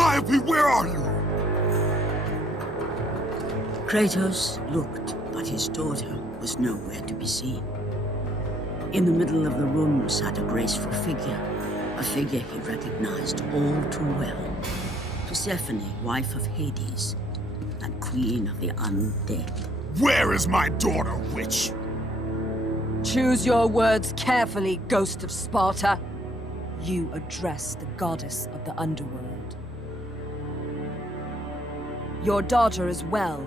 Calliope, where are you? Kratos looked, but his daughter was nowhere to be seen. In the middle of the room sat a graceful figure, a figure he recognized all too well. Persephone, wife of Hades, and queen of the undead. Where is my daughter, witch? Choose your words carefully, Ghost of Sparta. You address the goddess of the underworld. Your daughter is well.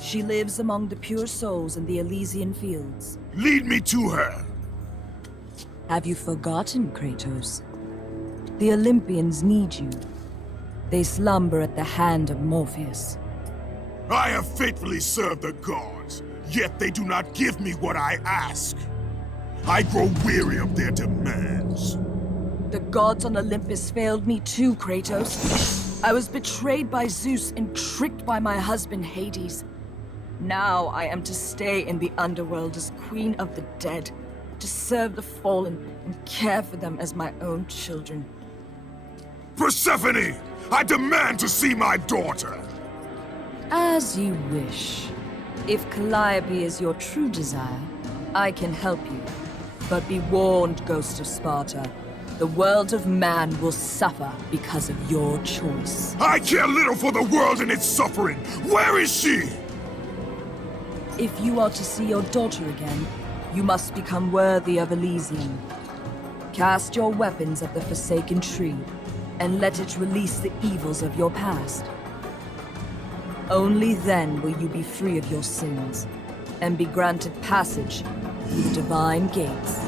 She lives among the pure souls in the Elysian fields. Lead me to her! Have you forgotten, Kratos? The Olympians need you. They slumber at the hand of Morpheus. I have faithfully served the gods, yet they do not give me what I ask. I grow weary of their demands. The gods on Olympus failed me too, Kratos. I was betrayed by Zeus and tricked by my husband Hades. Now I am to stay in the underworld as queen of the dead, to serve the fallen and care for them as my own children. Persephone! I demand to see my daughter! As you wish. If Calliope is your true desire, I can help you. But be warned, Ghost of Sparta. The world of man will suffer because of your choice. I care little for the world and its suffering! Where is she? If you are to see your daughter again, you must become worthy of Elysium. Cast your weapons at the Forsaken Tree, and let it release the evils of your past. Only then will you be free of your sins, and be granted passage through the divine gates.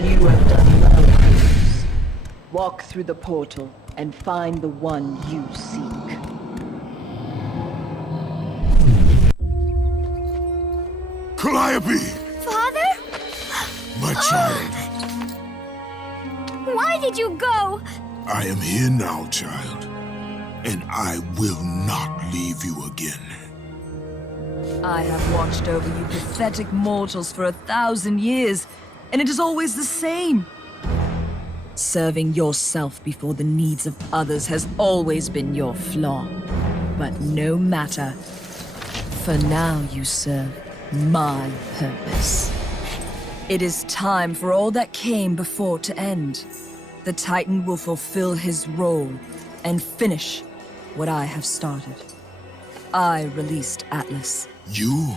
You have done well, Olympus. Walk through the portal and find the one you seek. Calliope! Father? My child. Why did you go? I am here now, child. And I will not leave you again. I have watched over you pathetic mortals for 1,000 years, and it is always the same. Serving yourself before the needs of others has always been your flaw. But no matter. For now you serve my purpose. It is time for all that came before to end. The Titan will fulfill his role and finish what I have started. I released Atlas. You?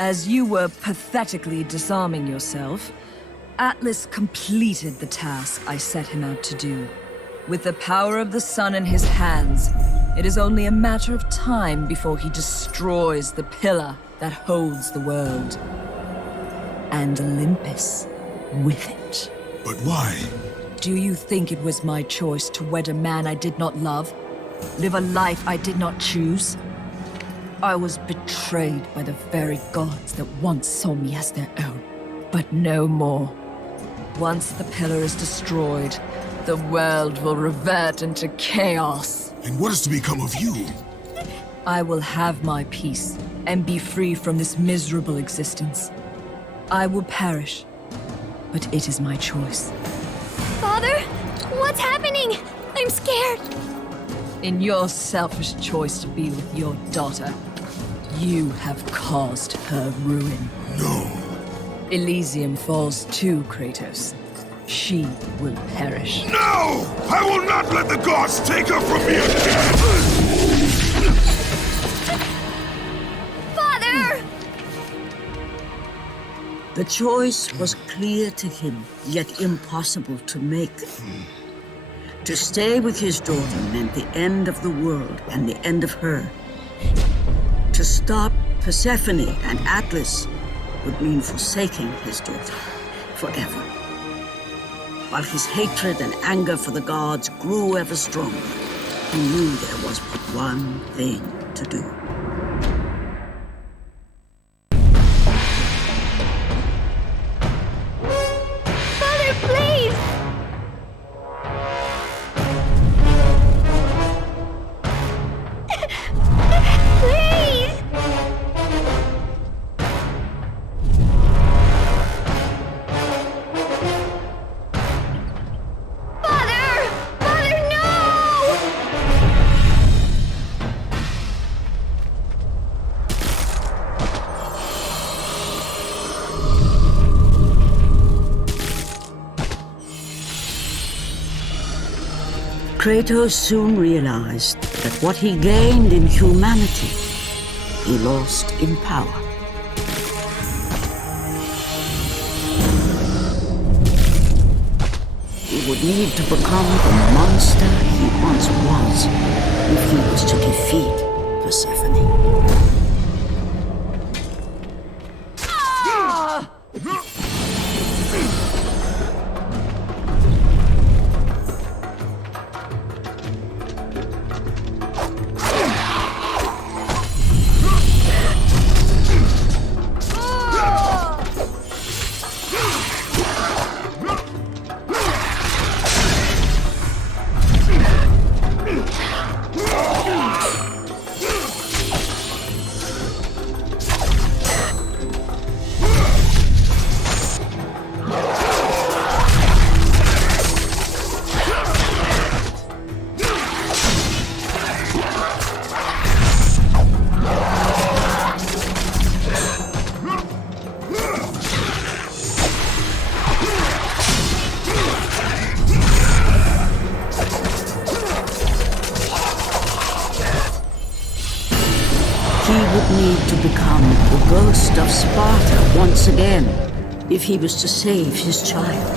As you were pathetically disarming yourself, Atlas completed the task I set him out to do. With the power of the sun in his hands, it is only a matter of time before he destroys the pillar that holds the world. And Olympus with it. But why? Do you think it was my choice to wed a man I did not love? Live a life I did not choose? I was betrayed by the very gods that once saw me as their own, but no more. Once the pillar is destroyed, the world will revert into chaos. And what is to become of you? I will have my peace and be free from this miserable existence. I will perish, but it is my choice. Father? What's happening? I'm scared. In your selfish choice to be with your daughter, you have caused her ruin. No. Elysium falls too, Kratos. She will perish. No! I will not let the gods take her from me again! Father! The choice was clear to him, yet impossible to make. To stay with his daughter meant the end of the world and the end of her. To stop Persephone and Atlas would mean forsaking his daughter forever. While his hatred and anger for the gods grew ever stronger, he knew there was but one thing to do. Father, please! Please! Father! Father, no! Kratos soon realized that what he gained in humanity, he lost in power. He would need to become the monster he once was if he was to defeat Persephone. He would need to become the ghost of Sparta once again if he was to save his child.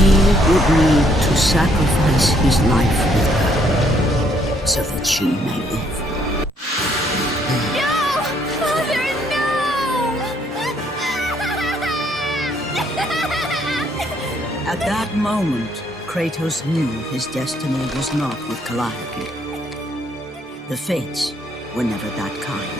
He would need to sacrifice his life with her so that she may live. No! Father, no! At that moment, Kratos knew his destiny was not with Calliope. The fates were never that kind.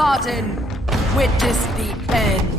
Spartan! Witness the end!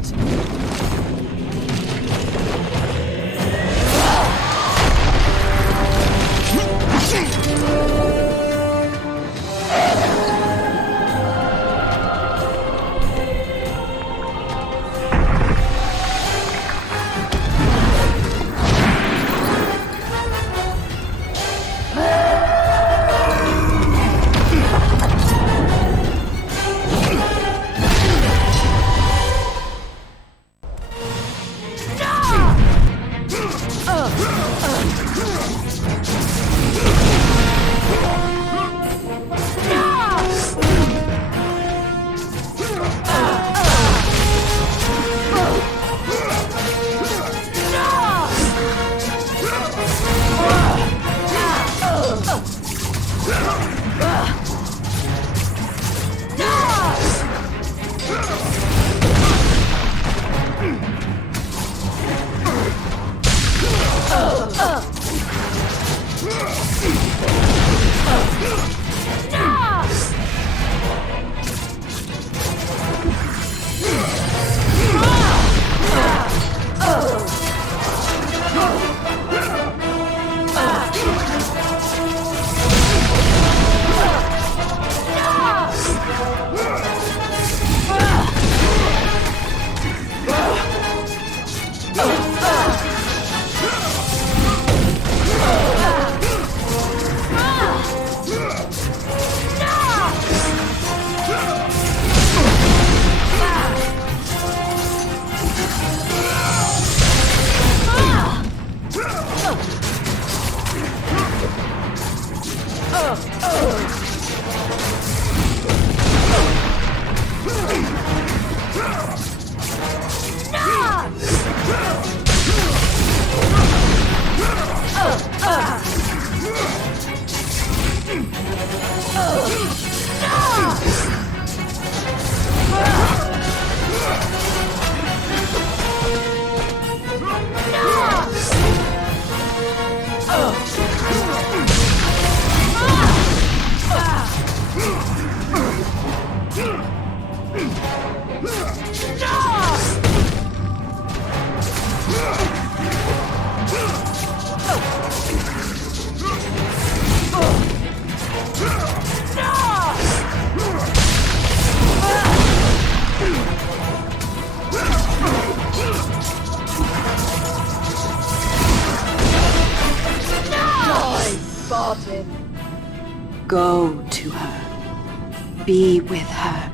Go to her. Be with her.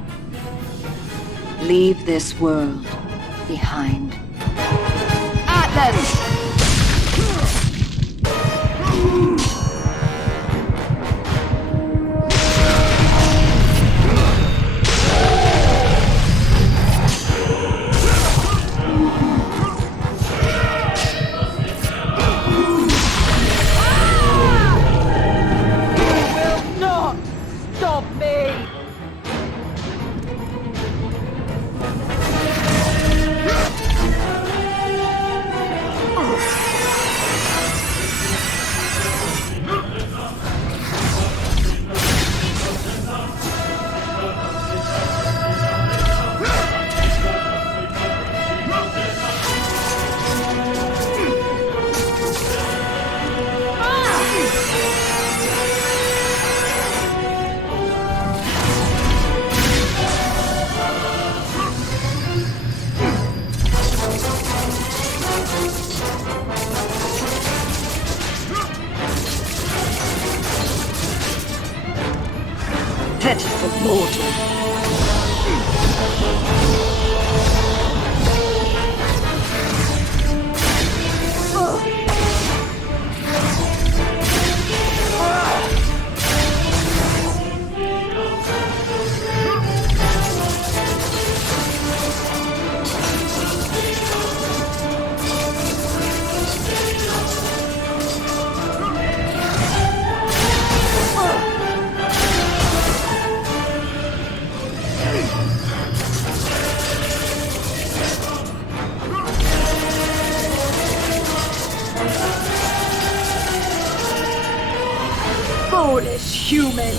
Leave this world behind. Atlas! Pitiful mortal. Foolish human!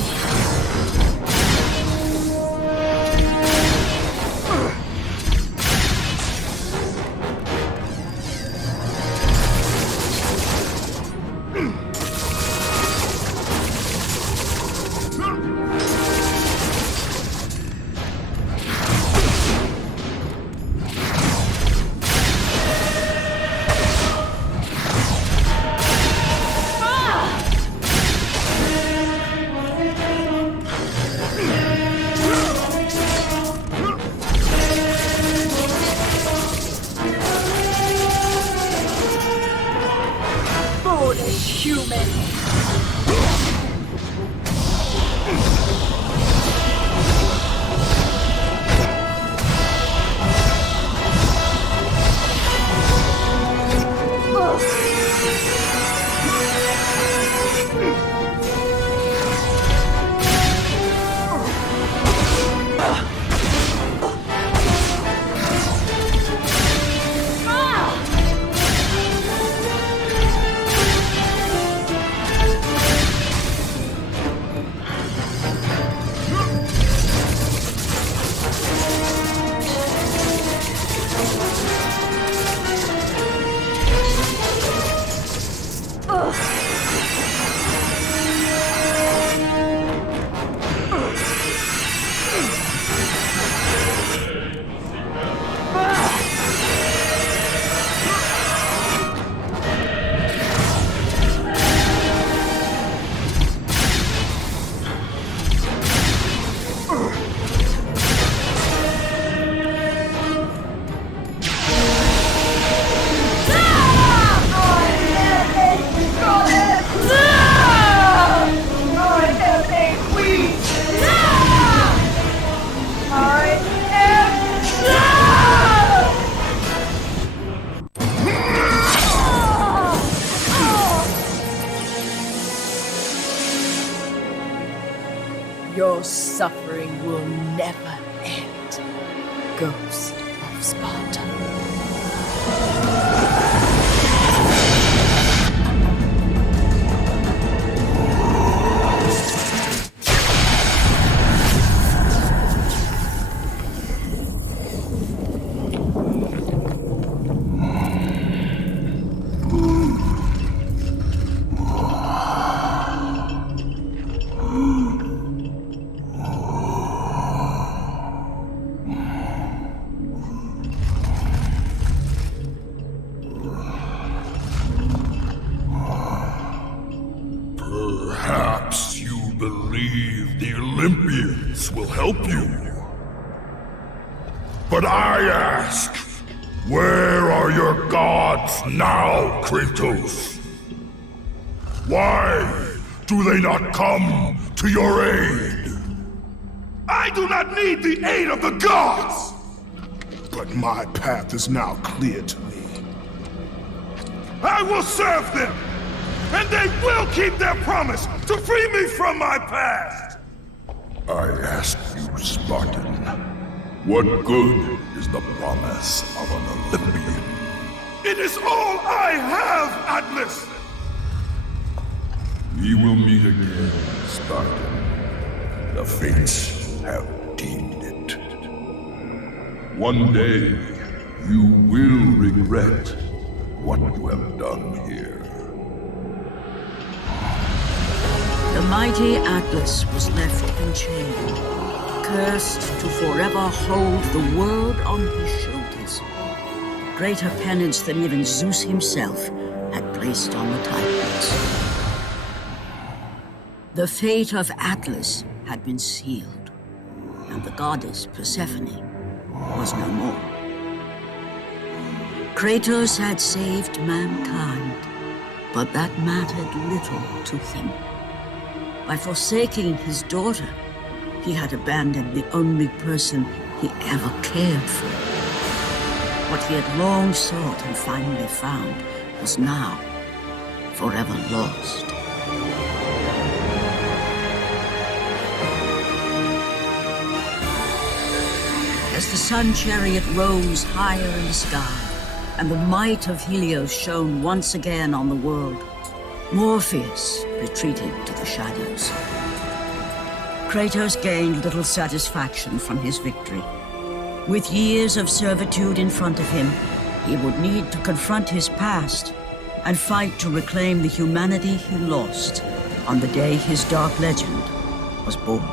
foolish human! Your suffering will never end, Ghost of Sparta. Perhaps you believe the Olympians will help you. But I ask, where are your gods now, Kratos? Why do they not come to your aid? I do not need the aid of the gods! But my path is now clear to me. I will serve them! And they will keep their promise to free me from my past! I ask you, Spartan, what good is the promise of an Olympian? It is all I have, Atlas! We will meet again, Spartan. The fates have deemed it. One day, you will regret what you have done here. The mighty Atlas was left enchained, cursed to forever hold the world on his shoulders. Greater penance than even Zeus himself had placed on the Titans. The fate of Atlas had been sealed, and the goddess Persephone was no more. Kratos had saved mankind, but that mattered little to him. By forsaking his daughter, he had abandoned the only person he ever cared for. What he had long sought and finally found was now forever lost. As the sun chariot rose higher in the sky, and the might of Helios shone once again on the world, Morpheus retreated to the shadows. Kratos gained little satisfaction from his victory. With years of servitude in front of him, he would need to confront his past and fight to reclaim the humanity he lost on the day his dark legend was born.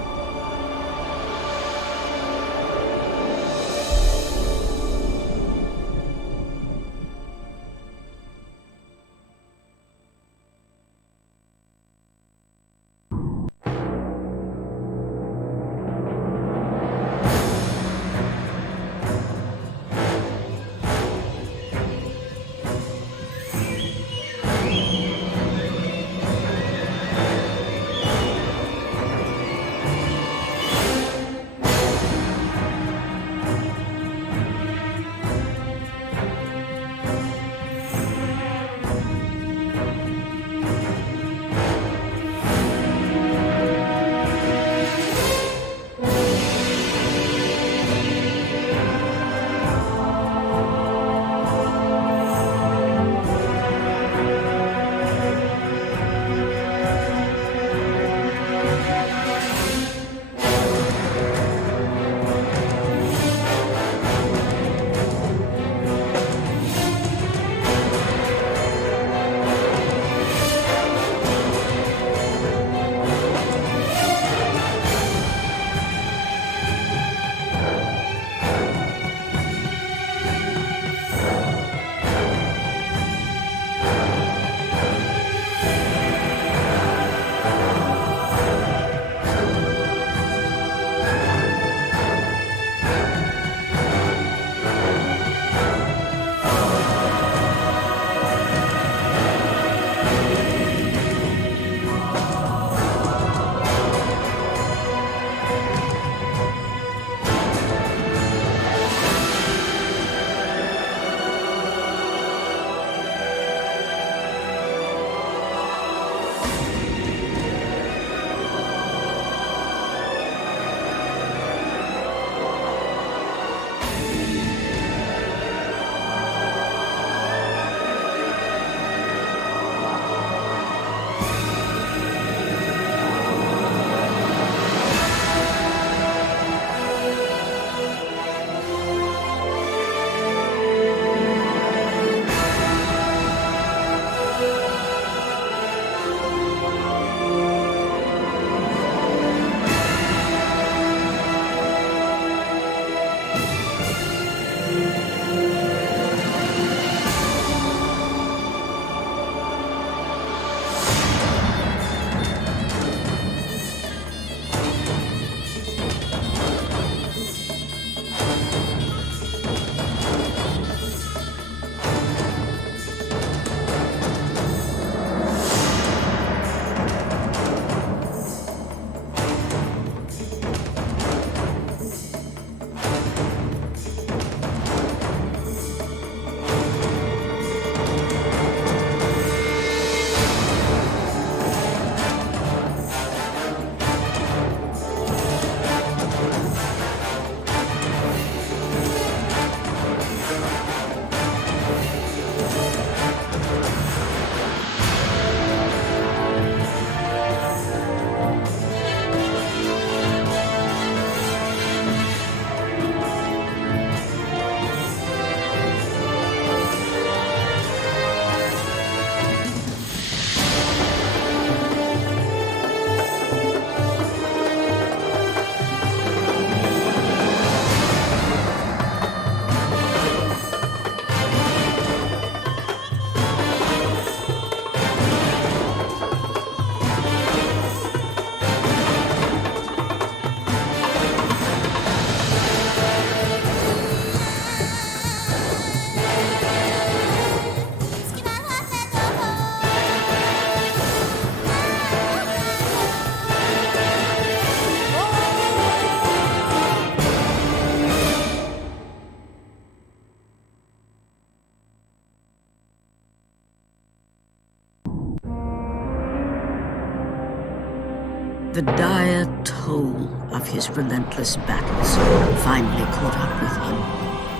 The dire toll of his relentless battles finally caught up with him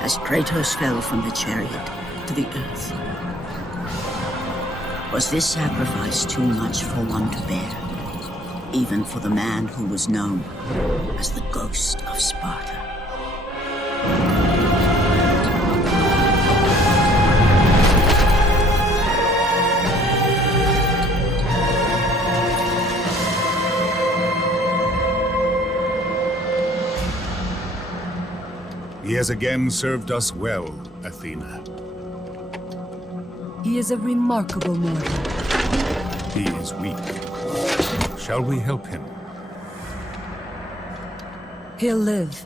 as Kratos fell from the chariot to the earth. Was this sacrifice too much for one to bear, even for the man who was known as the Ghost of Sparta? He has again served us well, Athena. He is a remarkable mortal. He is weak. Shall we help him? He'll live.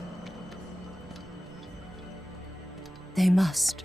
They must.